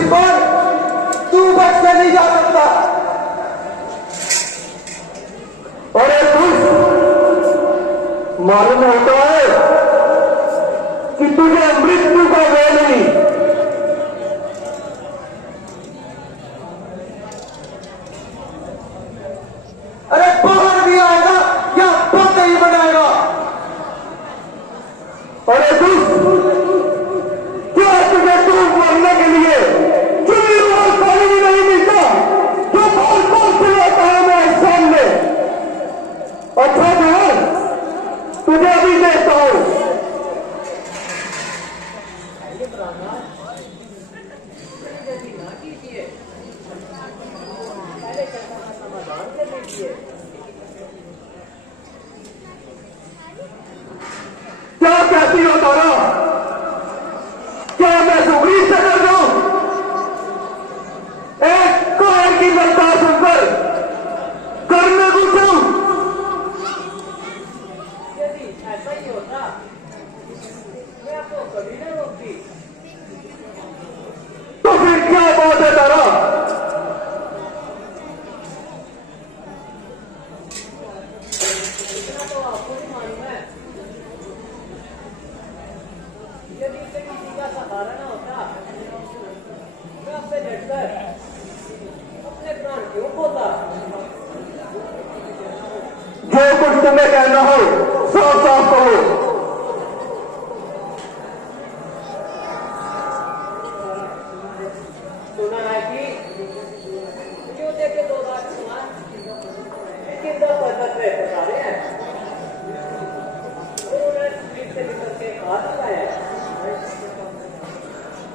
इस बार तू बच के नहीं जा सकता। अरे मालूम होता है कि तुझे मृत्यु का भय नहीं। अरे बाहर भी आएगा या बंद नहीं बनाएगा। अरे क्या तुझे डूब मरने के लिए चुनी और पानी भी नहीं मिलता जो बोल बोल चिल्लाता है मेरे सामने। अच्छा मैं तुझे भी देखता हूं। क्या कहती हो तारा? क्या मैं सुगरी से कर दूं? एक कार की रफ्तार सुनकर करने पूछूं? यदि ऐसा ही होता मैं आपको कभी नहीं रोकती। तो फिर क्या बात है तारा? इतना तो आपको भी मालूम है। यदि इसे किसी का सहारा न होता मैं आपसे डटकर अपने प्राण क्यों खोता। जो कुछ तुम्हें कहना हो साफ साफ कहो। सुना है कि अयोध्या के 2 राजकुमार किंदा पर्वत पे पधारे हैं। उन्होंने स्त्री से निकल के हाथ लगाया है।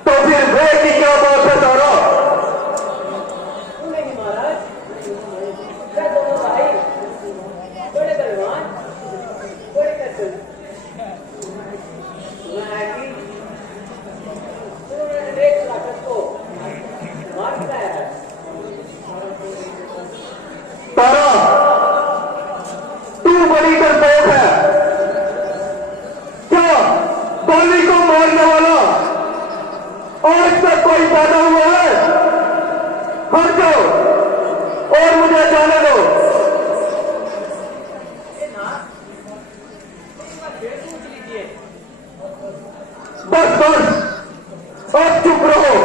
तो फिर वे की क्या बात है तारा? नहीं महाराज, वे दोनों भाई बड़े बलवान, बड़े कठोर। सुना है कि उन्होंने अनेक राक्षस को मार गिराया है। तारा तू बड़ी डरपोक है। क्या बाली को मारने वाला आज तक कोई पैदा हुआ है? हट जाओ और मुझे जाने दो। ये नाथ, एक बार फिर पूछ लीजिए। बस बस अब चुप रहो।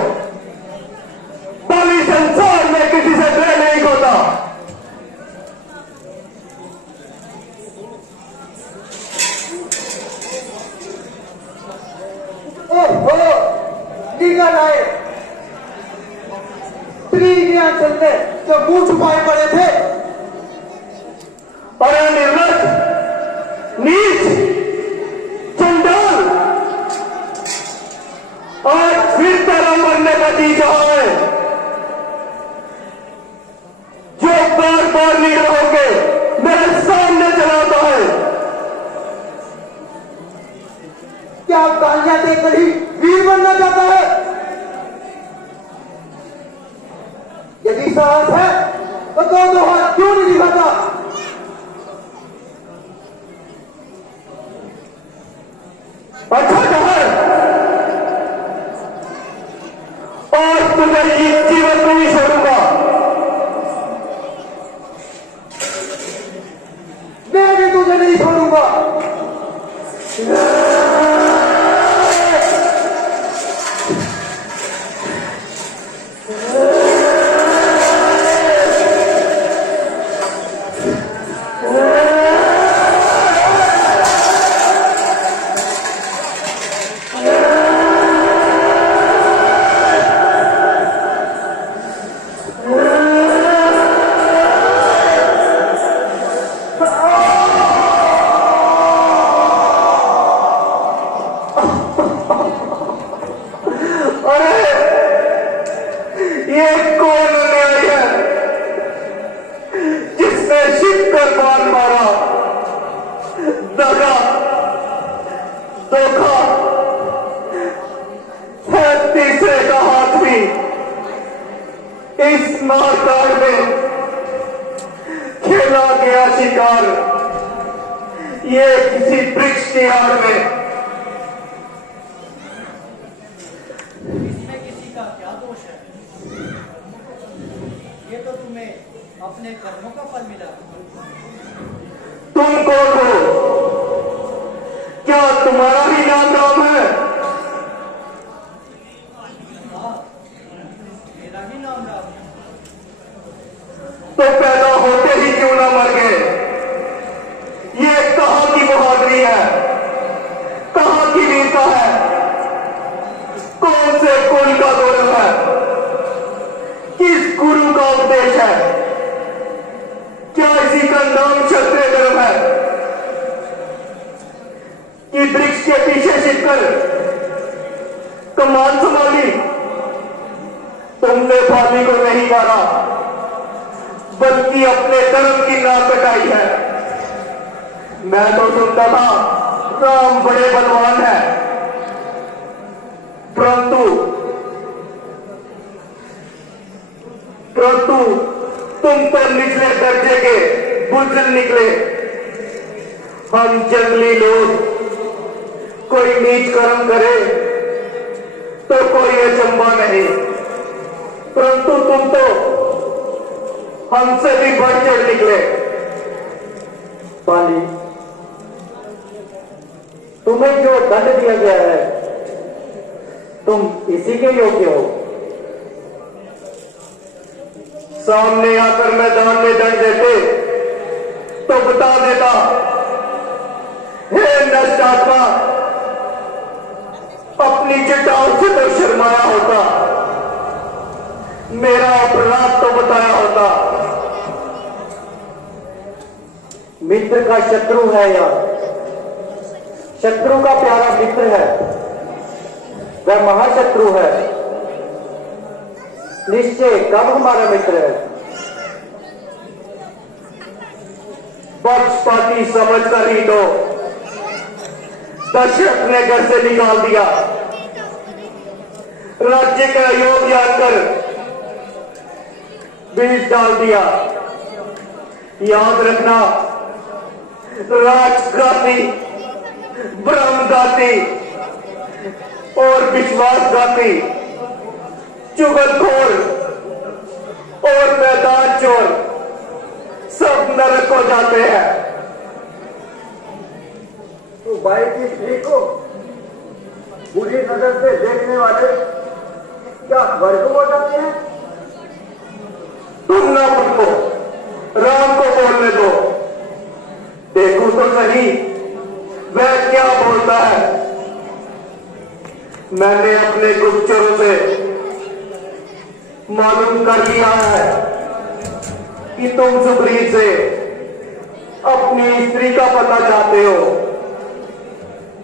बाली संसार में किसी से डर नहीं होता। ओहो निकल आए। स्त्री ज्ञान चलते जो मुंह छुपाए पड़े थे। अरे निर्लज, नीच, चंडाल, आज फिर तेरा मरने का जी रहा है। जो बार बार लीडर होके मेरे सामने चलाता है। क्या गालियां देकर ही वीर बनना चाहता है? यदि साहस है तो दो हाथ क्यों नहीं दिखाता? अच्छा जहर, और तुझे ये जीवन को नहीं छोड़ूंगा। मैं भी तुझे नहीं छोड़ूंगा। महाकाल में खेला गया शिकार, ये किसी वृक्ष की आड़ में। इसमें किसी का क्या दोष है? अपने कर्मों का फल मिला। तुम कौन हो? क्या तुम्हारा भी नाम राम है? हाँ, मेरा ही नाम राम है। तो पैदा होते ही क्यों ना मर गए? ये कहां की बहादुरी है? कहां की वीरता है? कौन से कुल का गौरव है? किस गुरु का उपदेश है? क्या इसी का नाम क्षत्रिय धर्म है कि वृक्ष के पीछे छिपकर कमान संभाली? तुमने फाली को नहीं मारा, बल्कि अपने धर्म की नाक कटाई है। मैं तो सुनता था राम बड़े बलवान है, परंतु तुम तो निचले दर्जे के बुजुर्ग निकले। हम जंगली लोग कोई नीच कर्म करे तो कोई अचंभा नहीं, परंतु तुम तो हमसे भी बढ़ चढ़ निकले। पाली, तुम्हें जो दंड दिया गया है तुम इसी के योग्य हो। सामने आकर मैदान में दंड देते तो बता देता, हे नष्ट आत्मा, अपनी चट्टान से तो शर्माया होता, मेरा अपराध तो बताया होता। मित्र का शत्रु है या शत्रु का प्यारा मित्र है, वह महाशत्रु है। निश्चय कब हमारा मित्र है? पक्षपाती समझकर ही तो दशरथ ने घर से निकाल दिया, राज्य का योग जानकर बीज डाल दिया। याद रखना, राजघाती, ब्रह्मघाती और विश्वासघाती, चुगलखोर और मैदान चोर सब नरक हो जाते हैं। तो भाई की स्त्री को बुरी नजर से देखने वाले क्या स्वर्ग हो जाते हैं? तुम ना पूछो, राम को बोलने दो, देखो तो सही वह क्या बोलता है। मैंने अपने गुप्तचरों से मालूम कर लिया है कि तुम सुग्रीव से अपनी स्त्री का पता चाहते हो।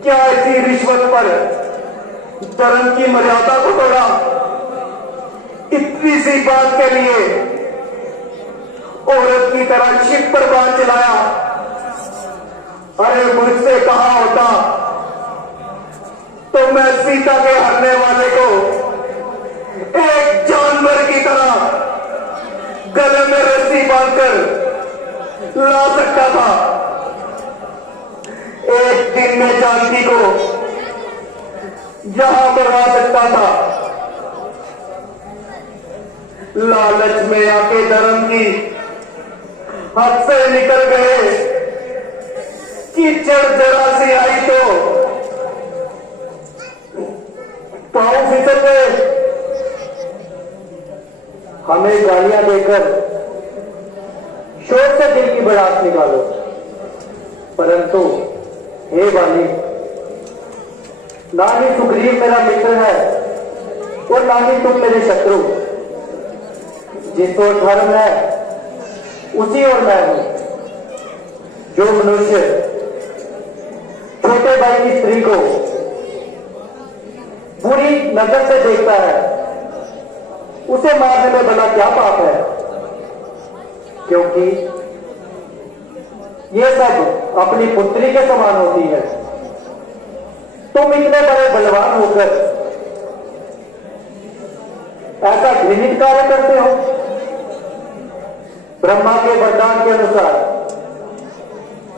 क्या इसी रिश्वत पर धर्म की मर्यादा को तोड़ा? इतनी सी बात के लिए औरत की तरह शिप पर बांध चलाया। अरे मुझसे कहा होता तो मैं सीता के हरने वाले को एक जानवर की तरह गले में रस्सी बांधकर ला सकता था। एक दिन में जानकी को यहां मरवा सकता था। लालच में आके धर्म की हद से निकल गए कि जड़ जरा सी आई तो पांव फिसल गए। हमें गालियां देकर शोर से दिल की भड़ास निकालो, परंतु हे बाली, ना ही सुग्रीव मेरा मित्र है और ना ही तुम मेरे शत्रु। जिस ओर धर्म है उसी ओर मैं हूं। जो मनुष्य छोटे भाई की स्त्री को बुरी नजर से देखता है उसे मारने में भला क्या पाप है? क्योंकि ये सब अपनी पुत्री के समान होती है। तुम इतने बड़े बलवान होकर ऐसा घृणित कार्य करते हो। ब्रह्मा के वरदान के अनुसार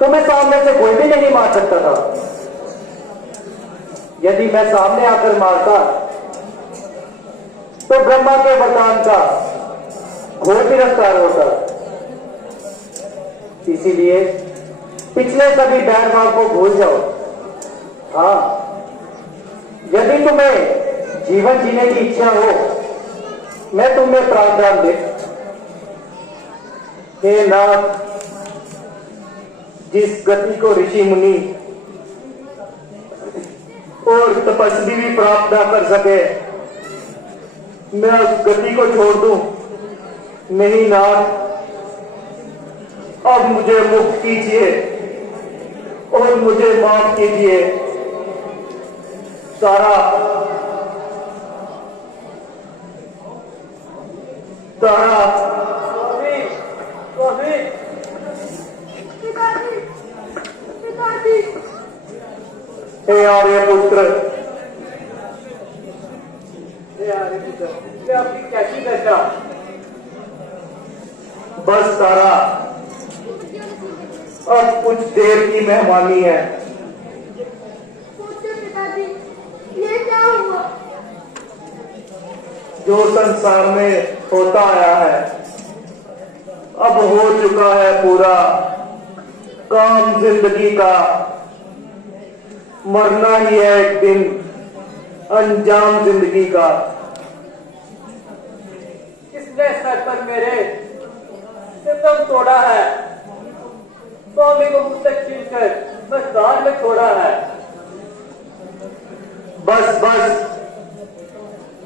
तुम्हें सामने से कोई भी नहीं मार सकता था। यदि मैं सामने आकर मारता तो ब्रह्मा के वरदान का घोर तिरस्कार होता। इसीलिए पिछले सभी बैर भाव को भूल जाओ। हाँ, यदि तुम्हें जीवन जीने की इच्छा हो, मैं तुम्हें प्रावधान दे। हे नाथ, जिस गति को ऋषि मुनि और तपस्वी भी प्राप्त ना कर सके, मैं उस गति को छोड़ दूं? नहीं नाथ, अब मुझे मुक्त कीजिए और मुझे माफ कीजिए। तारा, तारा, स्वामी, स्वामी, पिताजी, पिताजी, हे आर्यपुत्र, ये आपकी कैसी दशा? बस तारा, अब कुछ देर की मेहमानी है। पूछो पिताजी, ये क्या हुआ? जो संसार में होता आया है, अब हो चुका है पूरा काम जिंदगी का। मरना ही है एक दिन, अंजाम जिंदगी का। किसने सर पर मेरे सितम तोड़ा है? स्वामी को मुझसे छीनकर मझधार में छोड़ा है। बस बस,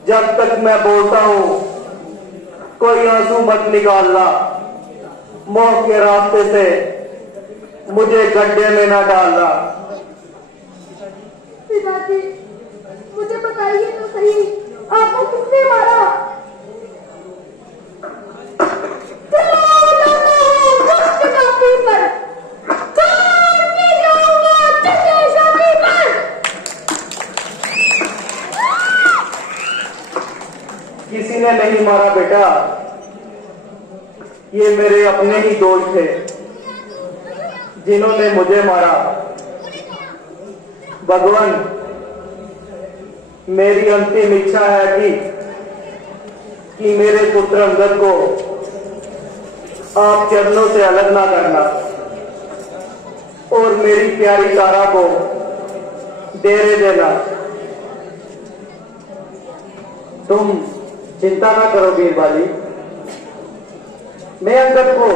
जब तक मैं बोलता हूं कोई आंसू मत निकालना। मौत के रास्ते से मुझे गड्ढे में ना डालना। पिताजी, मुझे बताइए तो सही, आपको किसने मारा? चिल्लाओ जाता है दुष्ट जाति पर, कान में जाऊंगा तुझे जाति पर। किसी ने नहीं मारा बेटा, ये मेरे अपने ही दोस्त थे जिन्होंने मुझे मारा। भगवान, मेरी अंतिम इच्छा है कि मेरे पुत्र अंगद को आप चरणों से अलग ना करना और मेरी प्यारी तारा को डेरे देना। तुम चिंता ना करो वीरबाली, मैं अंगद को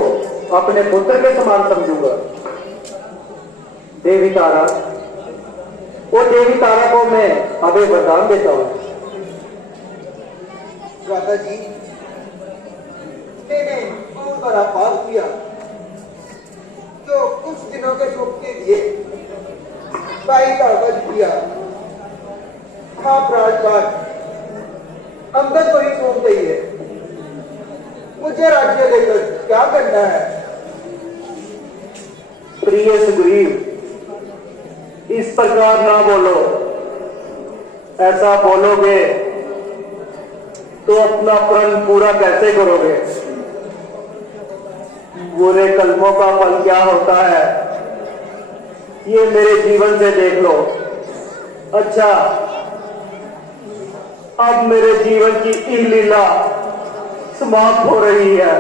अपने पुत्र के समान समझूंगा। देवी तारा, वो देवी तारा को मैं अभी वरदान देता हूं। राधा जी, मैंने बहुत बड़ा पाप किया जो कुछ दिनों के सुख के लिए भाई का वध किया। आप राजपाट अंगद को ही सौंप दीजिए। मुझे राज्य लेकर क्या करना है? प्रिय सुग्रीव, इस प्रकार ना बोलो। ऐसा बोलोगे तो अपना प्रण पूरा कैसे करोगे? बुरे कलमों का फल क्या होता है, ये मेरे जीवन से देख लो। अच्छा, अब मेरे जीवन की इन लीला समाप्त हो रही है।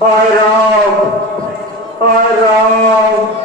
हाय राम, हाय राम।